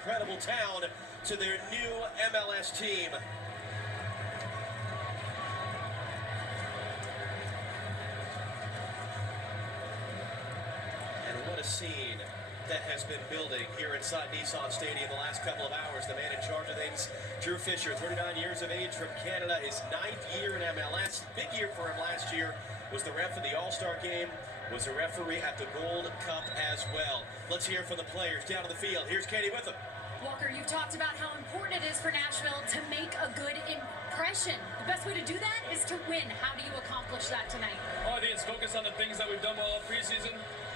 incredible town to their new MLS team. And what a scene that has been building here inside Nissan Stadium the last couple of hours. The man in charge of things, Drew Fisher, 39 years of age from Canada, his 9th year in MLS. Big year for him last year. Was the ref in the All-Star game, was a referee at the Gold Cup as well. Let's hear from the players down on the field. Here's Katie with them. Walker, you've talked about how important it is for Nashville to make a good impression. The best way to do that is to win. How do you accomplish that tonight? Oh, I think it's focus on the things that we've done well all preseason,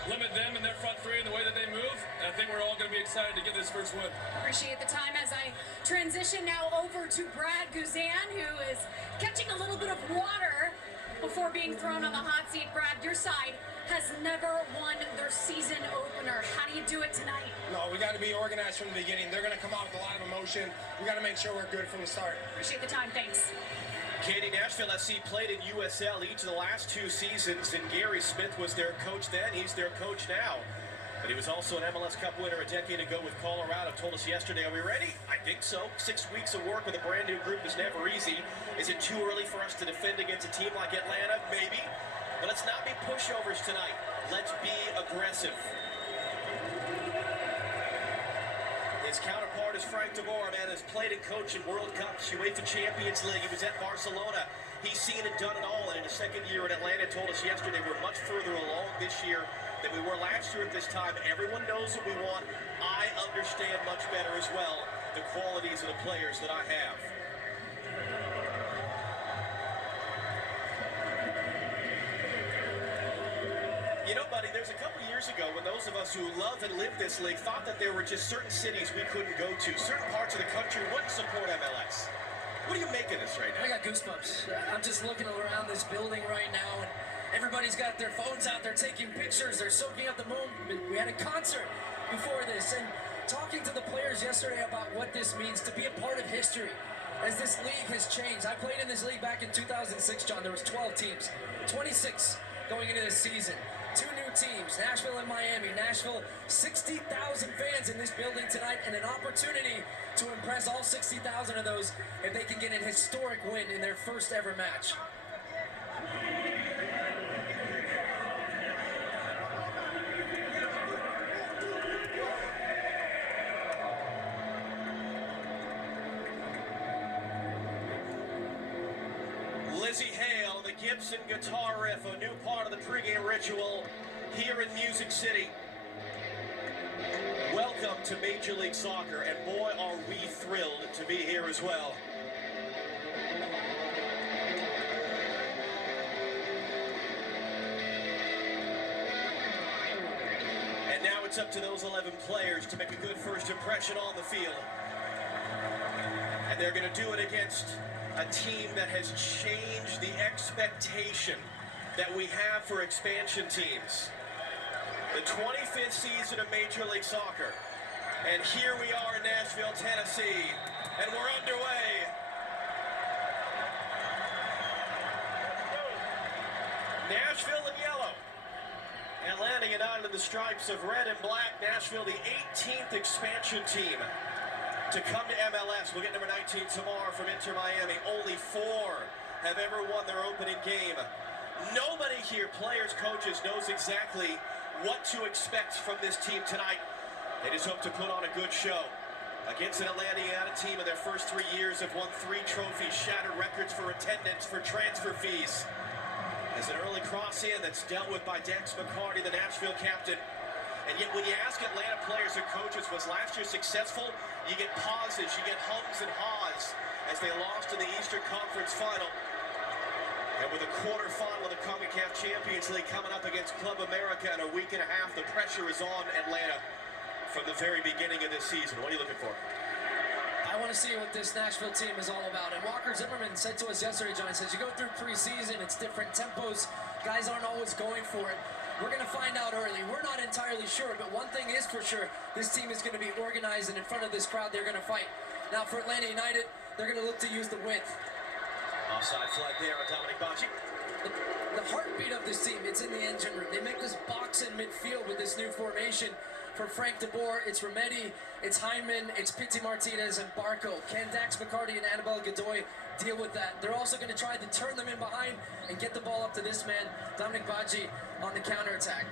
limit them and their front three and the way that they move, and I think we're all going to be excited to get this first win. Appreciate the time as I transition now over to Brad Guzan, who is catching a little bit of water before being thrown on the hot seat. Brad, your side has never won their season opener. How do you do it tonight? No, we got to be organized from the beginning. They're going to come out with a lot of emotion. We got to make sure we're good from the start. Appreciate the time. Thanks. Katie, Nashville SC played in USL each of the last 2 seasons, and Gary Smith was their coach then. He's their coach now. But he was also an MLS Cup winner a decade ago with Colorado. Told us yesterday, are we ready? I think so. 6 weeks of work with a brand new group is never easy. Is it too early for us to defend against a team like Atlanta? Maybe. But let's not be pushovers tonight. Let's be aggressive. His counterpart is Frank de Boer, man, has played and coached in World Cups, UEFA Champions League. He was at Barcelona. He's seen and done it all, and in his second year in Atlanta, told us yesterday we're much further along this year than we were last year at this time. Everyone knows what we want. I understand much better as well the qualities of the players that I have. You know, buddy, there's a couple years ago when those of us who love and live this league thought that there were just certain cities we couldn't go to. Certain parts of the country wouldn't support MLS. What do you make of this right now? I got goosebumps. I'm just looking around this building right now, and everybody's got their phones out. They're taking pictures. They're soaking up the moment. We had a concert before this, and talking to the players yesterday about what this means to be a part of history as this league has changed. I played in this league back in 2006, John. There was 12 teams, 26 going into this season. 2 new teams, Nashville and Miami. Nashville, 60,000 fans in this building tonight, and an opportunity to impress all 60,000 of those if they can get an historic win in their first ever match. Lizzie Hale, the Gibson guitar riff, a new part of the pregame ritual here in Music City. Welcome to Major League Soccer, and boy, are we thrilled to be here as well. And now it's up to those 11 players to make a good first impression on the field. And they're going to do it against a team that has changed the expectation that we have for expansion teams. The 25th season of Major League Soccer. And here we are in Nashville, Tennessee, and we're underway. Nashville in yellow. Atlanta United in the stripes of red and black. Nashville, the 18th expansion team to come to MLS. We'll get number 19 tomorrow from Inter Miami. Only 4 have ever won their opening game. Nobody here, players, coaches, knows exactly what to expect from this team tonight. They just hope to put on a good show against an Atlanta United team in their first 3 years have won 3 trophies, shattered records for attendance, for transfer fees. As an early cross in that's dealt with by Dex McCarty, the Nashville captain. And yet when you ask Atlanta players or coaches, was last year successful? You get pauses, you get hums and haws as they lost in the Eastern Conference Final. And with a quarterfinal of the CONCACAF Champions League coming up against Club America in a week and a half, the pressure is on Atlanta from the very beginning of this season. What are you looking for? I want to see what this Nashville team is all about. And Walker Zimmerman said to us yesterday, John, he says, you go through preseason, it's different tempos. Guys aren't always going for it. We're going to find out early. We're not entirely sure, but one thing is for sure, this team is going to be organized, and in front of this crowd, they're going to fight. Now, for Atlanta United, they're going to look to use the width. Offside flag there on Dominic Bocci. The heartbeat of this team, it's in the engine room. They make this box in midfield with this new formation. for Frank DeBoer. It's Remedi, it's Hyman, it's Pity Martinez, and Barco. Can Dax McCarty and Annabelle Godoy deal with that? They're also going to try to turn them in behind and get the ball up to this man, Dominic Badji, on the counterattack.